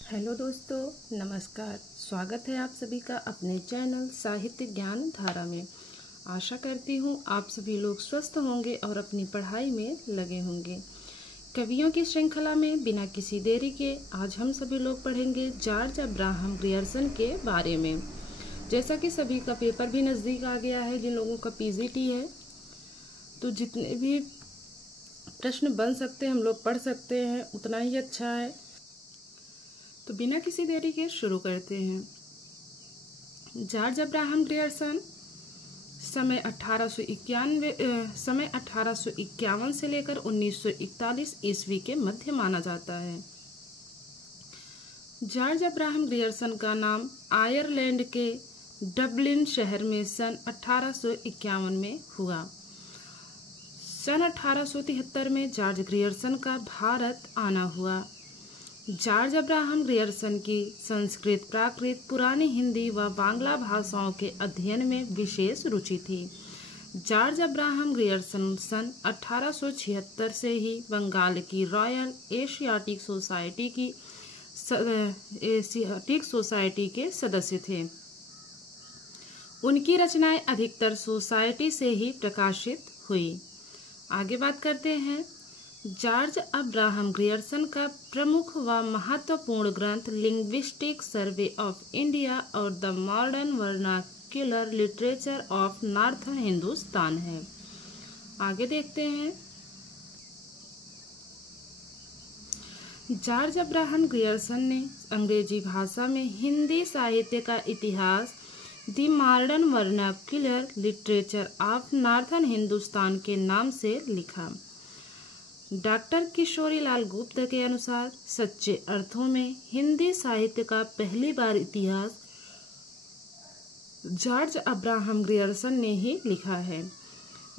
Hello दोस्तों, नमस्कार। स्वागत है आप सभी का अपने चैनल साहित्य ज्ञान धारा में। आशा करती हूँ आप सभी लोग स्वस्थ होंगे और अपनी पढ़ाई में लगे होंगे। कवियों की श्रृंखला में बिना किसी देरी के आज हम सभी लोग पढ़ेंगे जॉर्ज अब्राहम ग्रियर्सन के बारे में। जैसा कि सभी का पेपर भी नज़दीक आ गया है, जिन लोगों का पीजीटी है, तो जितने भी प्रश्न बन सकते हैं हम लोग पढ़ सकते हैं, उतना ही अच्छा है। तो बिना किसी देरी के शुरू करते हैं। जॉर्ज अब्राहम ग्रियर्सन समय 1851 से लेकर 1941 ईस्वी के मध्य माना जाता है। जॉर्ज अब्राहम ग्रियर्सन का नाम आयरलैंड के डबलिन शहर में सन 1851 में हुआ। सन 1873 में जॉर्ज ग्रियर्सन का भारत आना हुआ। जॉर्ज अब्राहम ग्रियर्सन की संस्कृत, प्राकृत, पुरानी हिंदी व बांग्ला भाषाओं के अध्ययन में विशेष रुचि थी। जॉर्ज अब्राहम ग्रियर्सन सन 1876 से ही बंगाल की रॉयल एशियाटिक सोसाइटी के सदस्य थे। उनकी रचनाएं अधिकतर सोसाइटी से ही प्रकाशित हुई। आगे बात करते हैं। जॉर्ज अब्राहम ग्रियर्सन का प्रमुख व महत्वपूर्ण ग्रंथ लिंग्विस्टिक सर्वे ऑफ इंडिया और the modern vernacular literature of northern Hindustan है। आगे देखते हैं। जॉर्ज अब्राहम ग्रियर्सन ने अंग्रेजी भाषा में हिंदी साहित्य का इतिहास the modern vernacular literature of northern Hindustan के नाम से लिखा। डॉक्टर किशोरी लाल गुप्त के अनुसार सच्चे अर्थों में हिंदी साहित्य का पहली बार इतिहास जॉर्ज अब्राहम ग्रियर्सन ने ही लिखा है।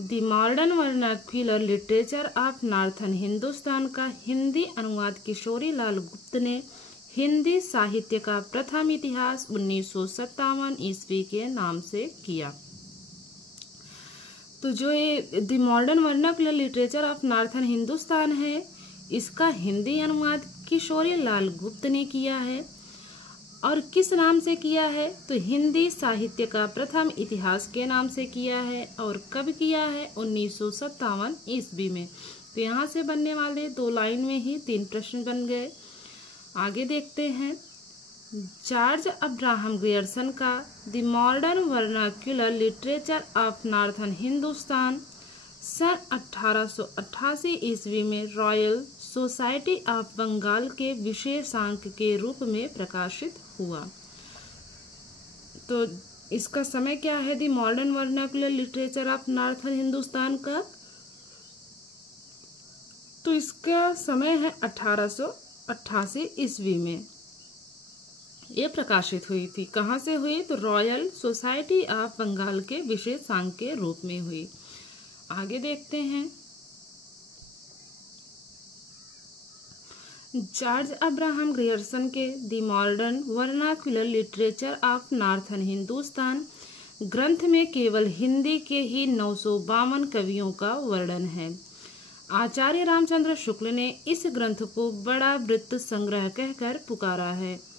The modern vernacular literature of northern Hindustan का हिंदी अनुवाद किशोरी लाल गुप्त ने हिंदी साहित्य का प्रथम इतिहास 1957 ईस्वी के नाम से किया। तो जो ये the modern vernacular literature of northern Hindustan है, इसका हिंदी अनुवाद किशोरी लाल गुप्त ने किया है। और किस नाम से किया है? तो हिंदी साहित्य का प्रथम इतिहास के नाम से किया है। और कब किया है? 1957 ईस्वी में। तो यहाँ से बनने वाले 2 लाइन में ही 3 प्रश्न बन गए। आगे देखते हैं। जॉर्ज अब्राहम ग्रियर्सन का the modern vernacular literature of northern Hindustan सन 1888 ईस्वी में रॉयल सोसाइटी ऑफ बंगाल के विशेषांक के रूप में प्रकाशित हुआ। तो इसका समय क्या है? The modern vernacular literature of northern Hindustan का, तो इसका समय है 1888 ईस्वी में ये प्रकाशित हुई थी। कहाँ से हुई? तो रॉयल सोसाइटी ऑफ बंगाल के विशेषांक के रूप में हुई। आगे देखते हैं। जॉर्ज अब्राहम ग्रियर्सन के the modern vernacular literature of northern Hindustan ग्रंथ में केवल हिंदी के ही 952 कवियों का वर्णन है। आचार्य रामचंद्र शुक्ल ने इस ग्रंथ को बड़ा वृत्त संग्रह कहकर पुकारा है।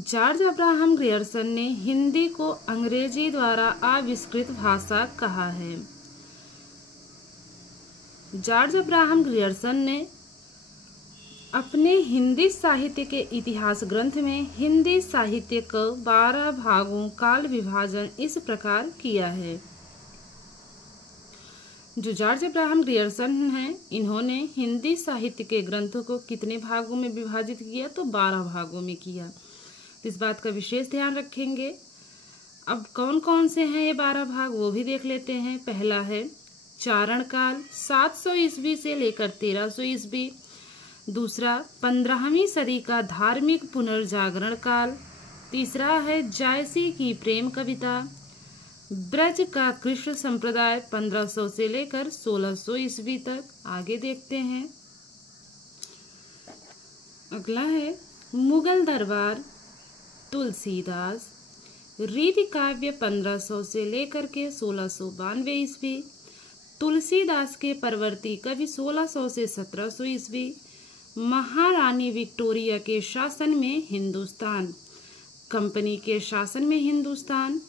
जॉर्ज अब्राहम ग्रियर्सन ने हिंदी को अंग्रेजी द्वारा आविष्कृत भाषा कहा है। जॉर्ज अब्राहम ग्रियर्सन ने अपने हिंदी साहित्य के इतिहास ग्रंथ में हिंदी साहित्य को 12 भागों काल विभाजन इस प्रकार किया है। जो जॉर्ज अब्राहम ग्रियर्सन हैं, इन्होंने हिंदी साहित्य के ग्रंथों को कितने भागों में विभाजित किया? तो 12 भागों में किया। इस बात का विशेष ध्यान रखेंगे। अब कौन कौन से हैं ये 12 भाग, वो भी देख लेते हैं। पहला है चारण काल 700 ईस्वी से लेकर 1300 ईस्वी। दूसरा 15वीं सदी का धार्मिक पुनर्जागरण काल। तीसरा है जायसी की प्रेम कविता। ब्रज का कृष्ण संप्रदाय 1500 से लेकर 1600 ईस्वी तक। आगे देखते हैं। अगला है मुगल दरबार तुलसीदास। रीति काव्य 1500 से लेकर के 1692 ईस्वी। तुलसीदास के परवर्ती कवि 1600 से 1700 ईस्वी। महारानी विक्टोरिया के शासन में हिंदुस्तान, कंपनी के शासन में हिंदुस्तान,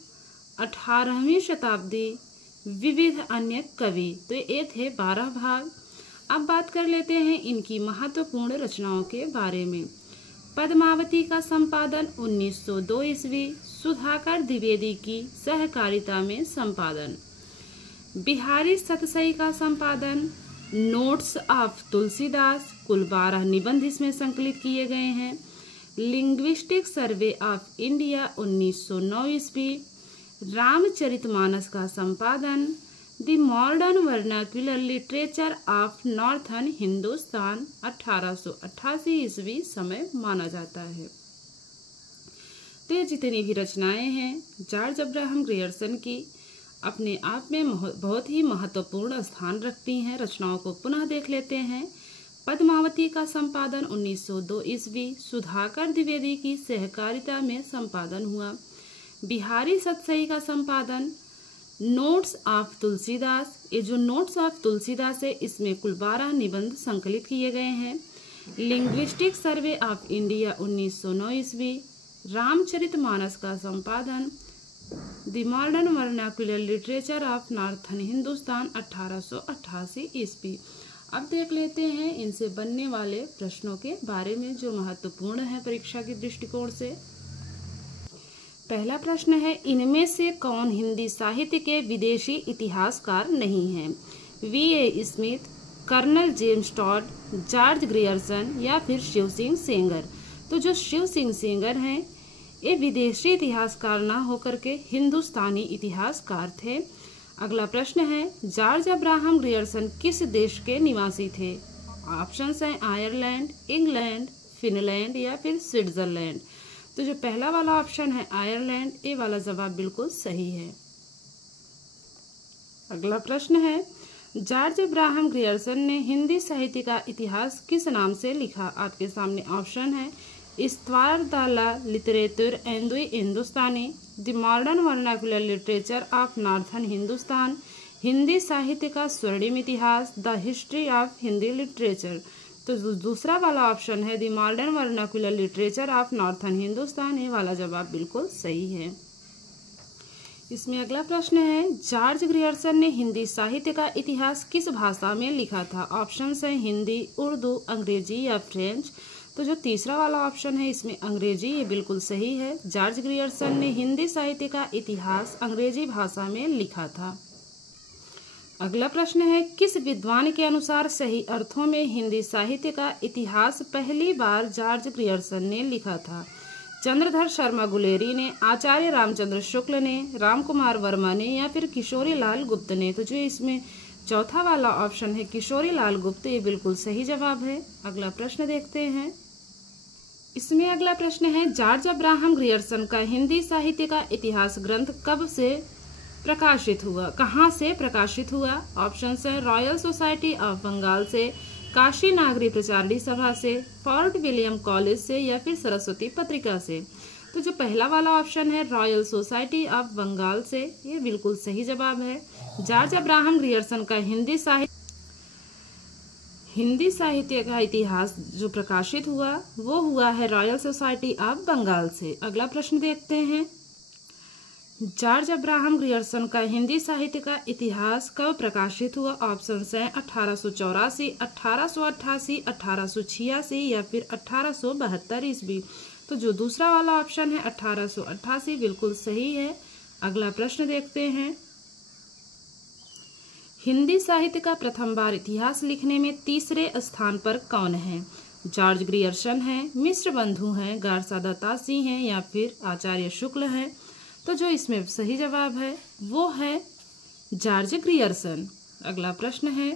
18वीं शताब्दी, विविध अन्य कवि। तो ये थे 12 भाग। अब बात कर लेते हैं इनकी महत्वपूर्ण रचनाओं के बारे में। पद्मावती का संपादन 1902 ईस्वी, सुधाकर द्विवेदी की सहकारिता में संपादन। बिहारी सतसई का संपादन। नोट्स ऑफ तुलसीदास, कुल 12 निबंध इसमें संकलित किए गए हैं। लिंग्विस्टिक सर्वे ऑफ इंडिया 1909 ईस्वी। रामचरितमानस का संपादन। The modern vernacular literature of northern Hindustan 1888 ईस्वी समय माना जाता है। तो ये जितनी भी रचनाएं हैं जॉर्ज अब्राहम ग्रियर्सन की अपने आप में बहुत ही महत्वपूर्ण स्थान रखती हैं। रचनाओं को पुनः देख लेते हैं। पद्मावती का संपादन 1902 ईस्वी, सुधाकर द्विवेदी की सहकारिता में संपादन हुआ। बिहारी सतसई का संपादन। नोट्स ऑफ तुलसीदास, ये जो नोट्स ऑफ तुलसीदास है इसमें कुल 12 निबंध संकलित किए गए हैं। लिंग्विस्टिक सर्वे ऑफ इंडिया 1909 ईस्वी। रामचरितमानस का संपादन। The modern vernacular literature of northern Hindustan 1888 ईस्वी। अब देख लेते हैं इनसे बनने वाले प्रश्नों के बारे में जो महत्वपूर्ण है परीक्षा के दृष्टिकोण से। पहला प्रश्न है, इनमें से कौन हिंदी साहित्य के विदेशी इतिहासकार नहीं हैं? V.A. Smith, colonel James Tod, George Grierson या फिर शिव सिंह सेंगर। तो जो शिव सिंह सेंगर हैं ये विदेशी इतिहासकार ना होकर के हिंदुस्तानी इतिहासकार थे। अगला प्रश्न है, जॉर्ज अब्राहम ग्रियर्सन किस देश के निवासी थे? ऑप्शंस हैं आयरलैंड, इंग्लैंड, फिनलैंड या फिर स्विट्जरलैंड। तो जो पहला वाला ऑप्शन है आयरलैंड, ये वाला जवाब बिल्कुल सही है। अगला प्रश्न है, जॉर्ज अब्राहम ग्रियर्सन ने हिंदी साहित्य का इतिहास किस नाम से लिखा? आपके सामने ऑप्शन है इस्त्वार द ला literature and the Hindustani, the modern vernacular literature of northern Hindustan, Hindi साहित्य का स्वर्णिम इतिहास, the history of Hindi literature. तो दूसरा वाला ऑप्शन है the modern vernacular literature of northern Hindustan, ये वाला जवाब बिल्कुल सही है। इसमें अगला प्रश्न है, जॉर्ज ग्रियर्सन ने हिंदी साहित्य का इतिहास किस भाषा में लिखा था? ऑप्शंस हैं हिंदी, उर्दू, अंग्रेजी या फ्रेंच। तो जो तीसरा वाला ऑप्शन है इसमें अंग्रेजी, ये बिल्कुल सही है। जॉर्ज ग्रियर्सन ने हिंदी साहित्य का इतिहास अंग्रेजी भाषा में लिखा था। अगला प्रश्न है, किस विद्वान के अनुसार सही अर्थों में हिंदी साहित्य का इतिहास पहली बार जॉर्ज ग्रियर्सन ने लिखा था? चंद्रधर शर्मा गुलेरी ने, आचार्य रामचंद्र शुक्ल ने, रामकुमार वर्मा ने या फिर किशोरी लाल गुप्त ने। तो जो इसमें चौथा वाला ऑप्शन है किशोरी लाल गुप्त, ये बिल्कुल सही जवाब है। अगला प्रश्न देखते हैं। इसमें अगला प्रश्न है, जॉर्ज अब्राहम ग्रियर्सन का हिंदी साहित्य का इतिहास ग्रंथ कब से प्रकाशित हुआ? कहाँ से प्रकाशित हुआ? ऑप्शंस है रॉयल सोसाइटी ऑफ बंगाल से, काशी नागरी प्रचारणी सभा से, फोर्ट विलियम कॉलेज से या फिर सरस्वती पत्रिका से। तो जो पहला वाला ऑप्शन है रॉयल सोसाइटी ऑफ बंगाल से, ये बिल्कुल सही जवाब है। जॉर्ज अब्राहम ग्रियर्सन का हिंदी साहित्य का इतिहास जो प्रकाशित हुआ वो हुआ है रॉयल सोसाइटी ऑफ बंगाल से। अगला प्रश्न देखते हैं, जॉर्ज अब्राहम ग्रियर्सन का हिंदी साहित्य का इतिहास कब प्रकाशित हुआ? ऑप्शंस हैं 1884, 1888, 1886 या फिर 1872 ईस्वी। तो जो दूसरा वाला ऑप्शन है 1888 बिल्कुल सही है। अगला प्रश्न देखते हैं, हिंदी साहित्य का प्रथम बार इतिहास लिखने में तीसरे स्थान पर कौन है? जॉर्ज ग्रियर्सन है, मिश्र बंधु हैं, गारसा दत्तासी हैं या फिर आचार्य शुक्ल हैं। तो जो इसमें सही जवाब है वो है जॉर्ज ग्रियर्सन। अगला प्रश्न है,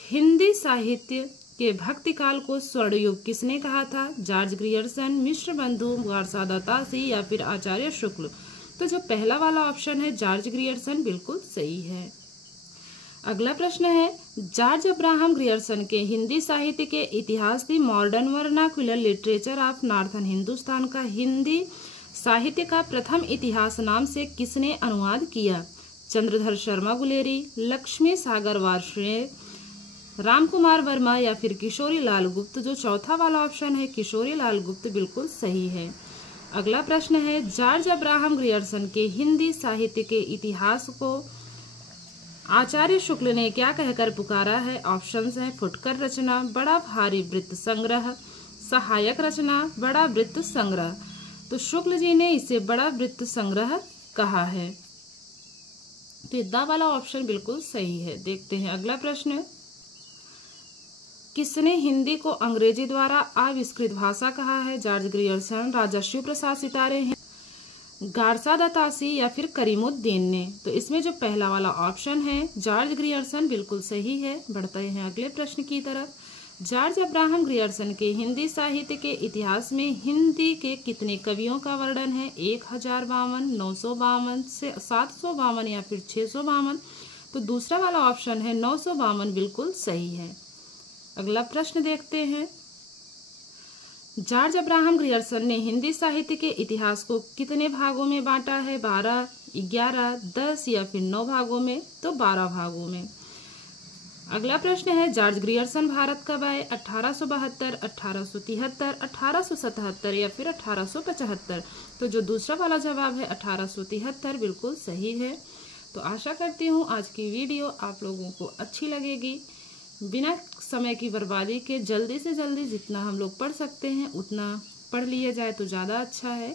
हिंदी साहित्य के भक्ति काल को स्वर्णयुग किसने कहा था? जॉर्ज ग्रियर्सन, मिश्र बंधु, गारसा दत्तासी या फिर आचार्य शुक्ल। तो जो पहला वाला ऑप्शन है जॉर्ज ग्रियर्सन बिल्कुल सही है। अगला प्रश्न है, जॉर्ज अब्राहम ग्रियर्सन के हिंदी साहित्य के इतिहास दी modern vernacular literature of northern Hindustan का हिंदी साहित्य का प्रथम इतिहास नाम से किसने अनुवाद किया? चंद्रधर शर्मा गुलेरी, लक्ष्मी सागर वार्ष्णेय, राम कुमार वर्मा या फिर किशोरी लाल गुप्त। जो चौथा वाला ऑप्शन है किशोरी लाल गुप्त बिल्कुल सही है। अगला प्रश्न है, जॉर्ज अब्राहम ग्रियर्सन के हिंदी साहित्य के इतिहास को आचार्य शुक्ल ने क्या कहकर पुकारा है? ऑप्शंस हैं फुटकर रचना, बड़ा भारी वृत्त संग्रह, सहायक रचना, बड़ा वृत्त संग्रह। तो शुक्ल जी ने इसे बड़ा वृत्त संग्रह कहा है। तो द वाला ऑप्शन बिल्कुल सही है। देखते हैं अगला प्रश्न, किसने हिंदी को अंग्रेजी द्वारा आविष्कृत भाषा कहा है? जॉर्ज ग्रियर्सन, राजा शिव प्रसाद सितारे हैं, गारसा दतासी या फिर करीमुद्दीन ने। तो इसमें जो पहला वाला ऑप्शन है जॉर्ज ग्रियर्सन बिल्कुल सही है। बढ़ते हैं अगले प्रश्न की तरफ। जॉर्ज अब्राहम ग्रियर्सन के हिंदी साहित्य के इतिहास में हिंदी के कितने कवियों का वर्णन है? 1052, 952, 752 या फिर 652। तो दूसरा वाला ऑप्शन है 952 बिल्कुल सही है। अगला प्रश्न देखते हैं, जॉर्ज अब्राहम ग्रियर्सन ने हिंदी साहित्य के इतिहास को कितने भागों में बांटा है? 12, 11, 10 या फिर 9 भागों में? तो 12 भागों में। अगला प्रश्न है, जॉर्ज ग्रियर्सन भारत कब आए? 1872, 1873, 1877 या फिर 1875। तो जो दूसरा वाला जवाब है 1873 बिल्कुल सही है। तो आशा करती हूँ आज की वीडियो आप लोगों को अच्छी लगेगी। बिना समय की बर्बादी के जल्दी से जल्दी जितना हम लोग पढ़ सकते हैं उतना पढ़ लिया जाए तो ज़्यादा अच्छा है।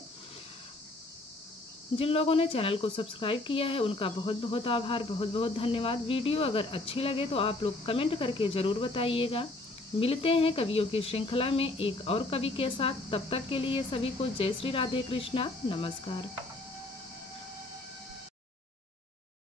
जिन लोगों ने चैनल को सब्सक्राइब किया है उनका बहुत बहुत आभार, बहुत बहुत धन्यवाद। वीडियो अगर अच्छी लगे तो आप लोग कमेंट करके ज़रूर बताइएगा। मिलते हैं कवियों की श्रृंखला में एक और कवि के साथ। तब तक के लिए सभी को जय श्री राधे कृष्णा, नमस्कार।